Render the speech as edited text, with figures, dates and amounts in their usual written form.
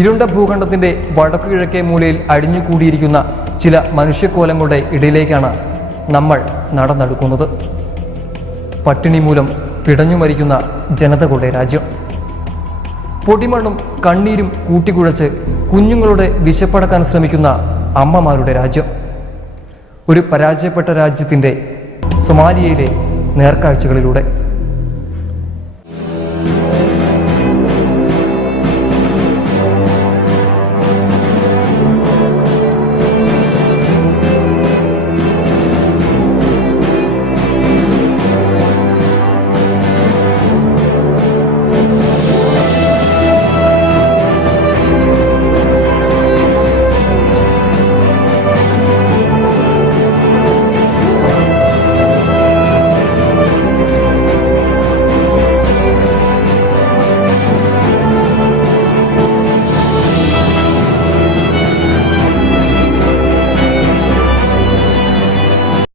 ഇരുണ്ട ഭൂഖണ്ഡത്തിൻ്റെ വടക്കുകിഴക്കേ മൂലയിൽ അടിഞ്ഞുകൂടിയിരിക്കുന്ന ചില മനുഷ്യക്കോലങ്ങളുടെ ഇടയിലേക്കാണ് നമ്മൾ നടന്നെടുക്കുന്നത്. പട്ടിണി മൂലം പിടഞ്ഞു മരിക്കുന്ന ജനതകളുടെ രാജ്യം. പൊടിമണ്ണും കണ്ണീരും കൂട്ടിക്കുഴച്ച് കുഞ്ഞുങ്ങളുടെ വിശപ്പടക്കാൻ ശ്രമിക്കുന്ന അമ്മമാരുടെ രാജ്യം. ഒരു പരാജയപ്പെട്ട രാജ്യത്തിൻ്റെ സൊമാലിയയിലെ നേർക്കാഴ്ചകളിലൂടെ.